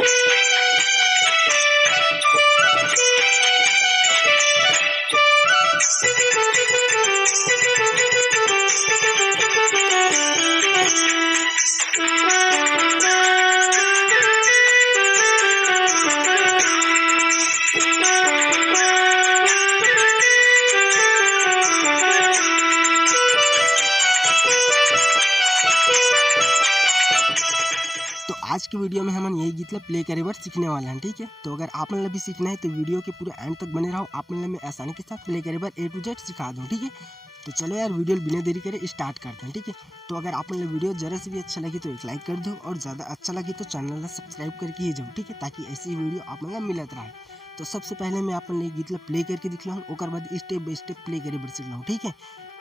तो आज की वीडियो में हम यही गीत प्ले करे बर सीखने वाला हैं, ठीक है। तो अगर आप मन भी सीखना है तो वीडियो के पूरे एंड तक बने रहो, आप मन में आसानी के साथ प्ले करे बर A to Z सिखा दूँ, ठीक है। तो चलो यार वीडियो बिना देरी करे स्टार्ट करते हैं, ठीक है। तो अगर आप मन वीडियो जरा से भी अच्छा लगी तो एक लाइक कर दो और ज़्यादा अच्छा लगी तो चैनल सब्सक्राइब करके ही जाओ, ठीक है, ताकि ऐसी वीडियो आप मन मिलत रहे। तो सबसे पहले मैं आप गीत प्ले करके दिखलाऊँ, और बाद स्टेप बाय स्टेप प्ले करे बर सीखलाऊँ, ठीक है।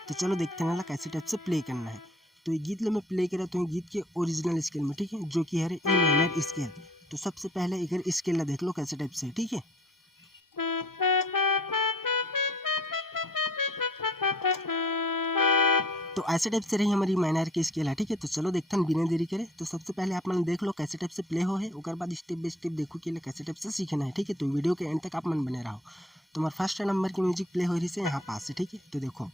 तो चलो देखते हैं कैसे टाइप से प्ले करना है। तो ये गीत मैं प्ले करा तो गीत के ओरिजिनल स्केल में, ठीक है, जो कि है ई माइनर स्केल। तो सबसे पहले एक स्केल देख लो कैसे टाइप से, ठीक है। तो ऐसे टाइप से रही हमारी माइनर की स्केल है, ठीक है। तो चलो देखते हैं बिना देरी करे। तो सबसे पहले आप मन देख लो कैसे टाइप से प्ले हो है, और बाद स्टेप बाय स्टेप देखो कि कैसे टाइप से सीखना है, ठीक है। तो वीडियो के एंड तक आप मन बने रहो। तो हमारा फर्स्ट नंबर की म्यूजिक प्ले हो रही है यहाँ पास से, ठीक है। तो देखो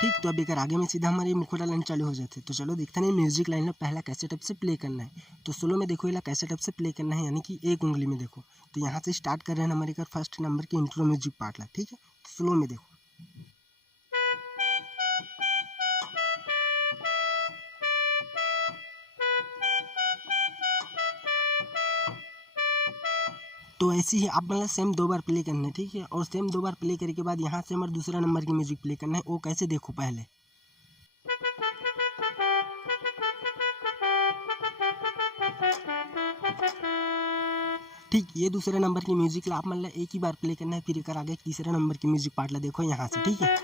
ठीक। तो अभी अगर आगे में सीधा हमारी मुखड़ा लाइन चालू हो जाती है। तो चलो देखते हैं म्यूजिक लाइन में पहला कैसे टाइप से प्ले करना है। तो स्लो में देखो ये कैसे टाइप से प्ले करना है, यानी कि एक उंगली में देखो। तो यहाँ से स्टार्ट कर रहे हैं हमारे घर फर्स्ट नंबर की इंट्रो म्यूजिक पार्ट ला, ठीक है। तो स्लो में देखो। तो ऐसे ही आप मतलब सेम 2 बार प्ले करना है, ठीक है। और सेम 2 बार प्ले करने के बाद यहाँ से हमारा दूसरा नंबर की म्यूजिक प्ले करना है। वो कैसे देखो पहले, ठीक। ये दूसरे नंबर की म्यूजिक ला आप मतलब एक ही बार प्ले करना है। फिर एक आगे तीसरे नंबर की म्यूजिक पार्ट ला देखो यहाँ से, ठीक है।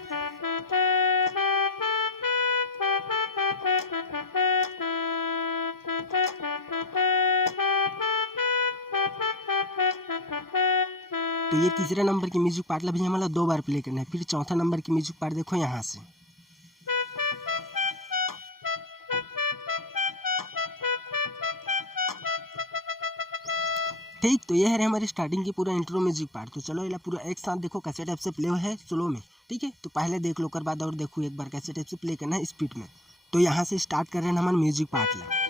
तो ये तीसरे नंबर की म्यूजिक पार्ट ला भी हमारा 2 बार प्ले करना है। फिर चौथा नंबर की म्यूजिक पार्ट देखो यहाँ से, ठीक। तो ये है हमारी स्टार्टिंग की पूरा इंट्रो म्यूजिक पार्ट। तो चलो ये पूरा एक साथ देखो कैसे टाइप से प्ले है स्लो में, ठीक है। तो पहले देख लो कर बाद और देखो एक बार कैसे टाइप से प्ले करना है स्पीड में। तो यहाँ से स्टार्ट कर रहे हैं हमारा म्यूजिक पार्ट ला।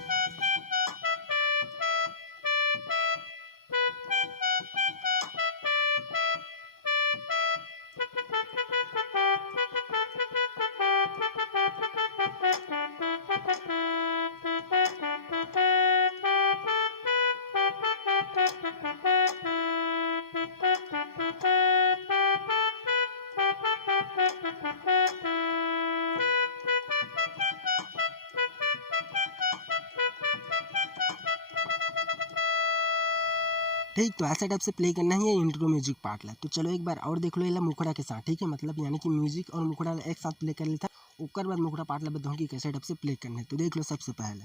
ठीक। तो ऐसा टाइप से प्ले करना है ये इंट्रो म्यूजिक पार्ट ला। तो चलो एक बार और देख लो ये मुखड़ा के साथ, ठीक है। मतलब यानी कि म्यूजिक और मुखड़ा एक साथ प्ले कर लेता है। उसके बाद मुखड़ा पार्ट ला बताऊँ कि कैसे टाइप से प्ले करना है। तो देख लो सबसे पहले,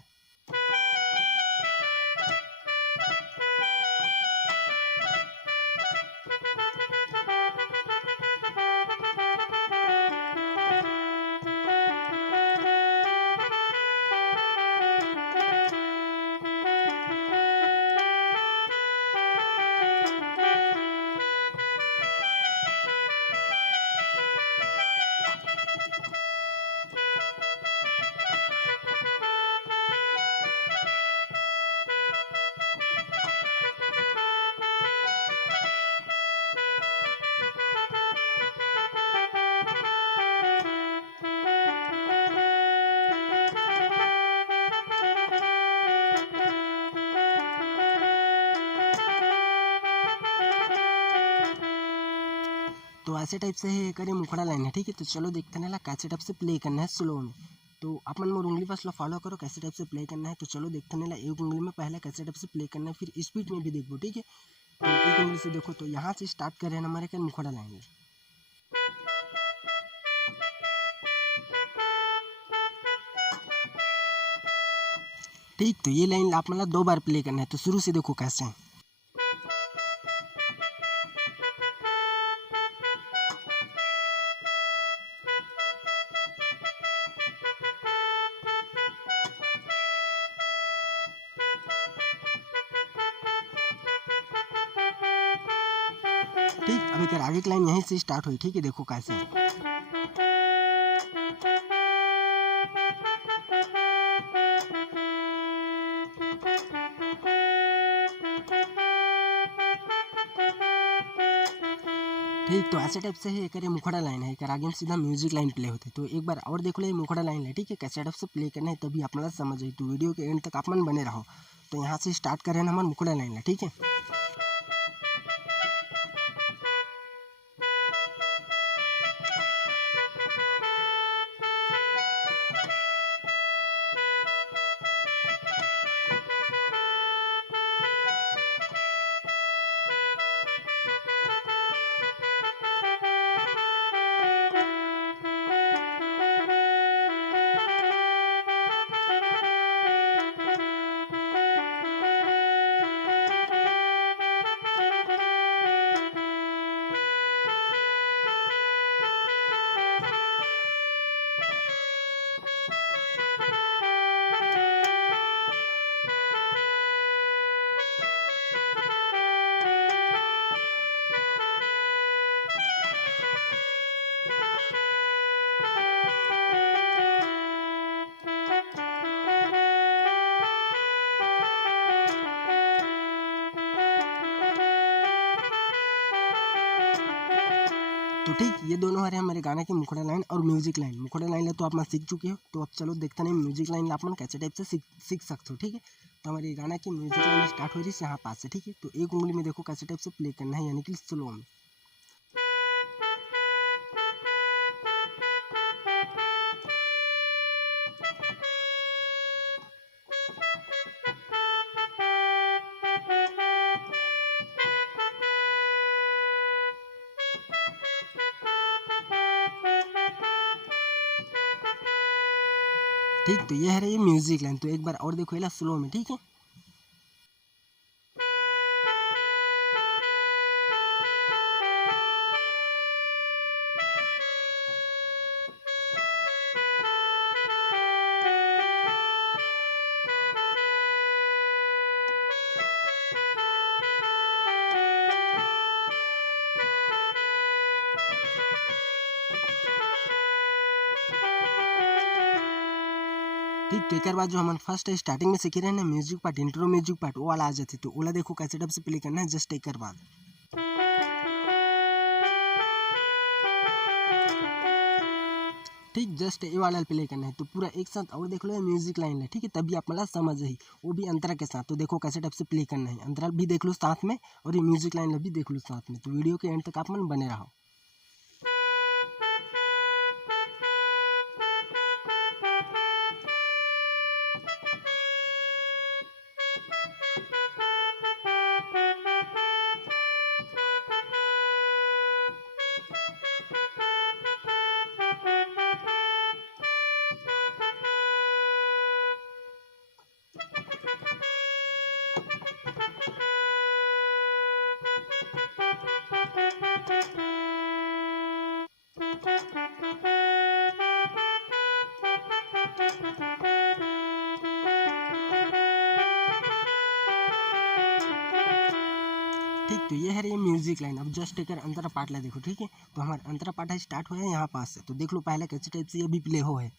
तो ऐसे टाइप से है करें मुखड़ा लाइन है, ठीक है। तो चलो देखते हैं कैसे टाइप से प्ले करना है स्लो में। तो अपन मोर उंगली बस ला फॉलो करो कैसे टाइप से प्ले करना है। तो चलो देखते नहीं ला एक उंगली में पहले कैसे टाइप से प्ले करना है, फिर स्पीड में भी देखो, ठीक है। तो एक उंगली से देखो, तो यहाँ से स्टार्ट कर रहे हैं हमारे क्या मुखड़ा लाइन। ठीक, तो ये लाइन आप मतलब 2 बार प्ले करना है। तो शुरू से देखो कैसे है। ठीक, अब एक आगे की लाइन यहीं से स्टार्ट हुई, ठीक है, देखो कैसे है। ठीक, तो ऐसे टाइप से ही एक ये मुखड़ा लाइन है, एक आगे में सीधा म्यूजिक लाइन प्ले होती है। तो एक बार और देख लो ये मुखड़ा लाइन है, ठीक है, कैसे टाइप से प्ले करना है तभी आप मतलब समझ आई। तो वीडियो के एंड तक आप मन बने रहो। तो यहाँ से स्टार्ट कर रहे हैं हमारे मुखड़ा लाइन है, ठीक है। तो ठीक, ये दोनों आ रहे हैं हमारे गाने के मुखड़ा लाइन और म्यूजिक लाइन। मुखड़ा लाइन तो आप मैं सीख चुके हो, तो अब चलो देखते नहीं म्यूजिक लाइन आप मन कैसे टाइप से सीख सकते हो, ठीक है। तो हमारे गाना की म्यूजिक लाइन स्टार्ट हो रही है यहाँ पास से, ठीक है। तो एक उंगली में देखो कैसे टाइप से प्ले करना है, यानी कि स्लो में। ठीक, तो ये है रही म्यूजिक लाइन। तो एक बार और देखो ये स्लो में, ठीक है। ठीक, तो एक बाद जो हम फर्स्ट स्टार्टिंग में सीखे रहे ना music part, intro music part, वो वाला आ जाती। तो ओला देखो कैसे टाइप से प्ले करना है जस्ट एक बाद। ठीक, जस्ट ये वाला प्ले करना है। तो पूरा एक साथ और देख लो ये म्यूजिक लाइन है, ठीक है, तभी आप मतलब समझ आई, वो भी अंतरा के साथ। तो देखो कैसे टाइप से प्ले करना है, अंतरा भी देख लो साथ में और ये म्यूजिक लाइन भी देख लो साथ में। तो वीडियो के एंड तक आप मन बने रहो। ठीक, तो ये है ये म्यूजिक लाइन। अब जस्ट एक अंतरा पार्ट ला देखो, ठीक है। तो हमारा अंतरा पार्ट है स्टार्ट हुआ है यहाँ पास से। तो देख लो पहले कैसे टाइप से ये भी प्ले हो है।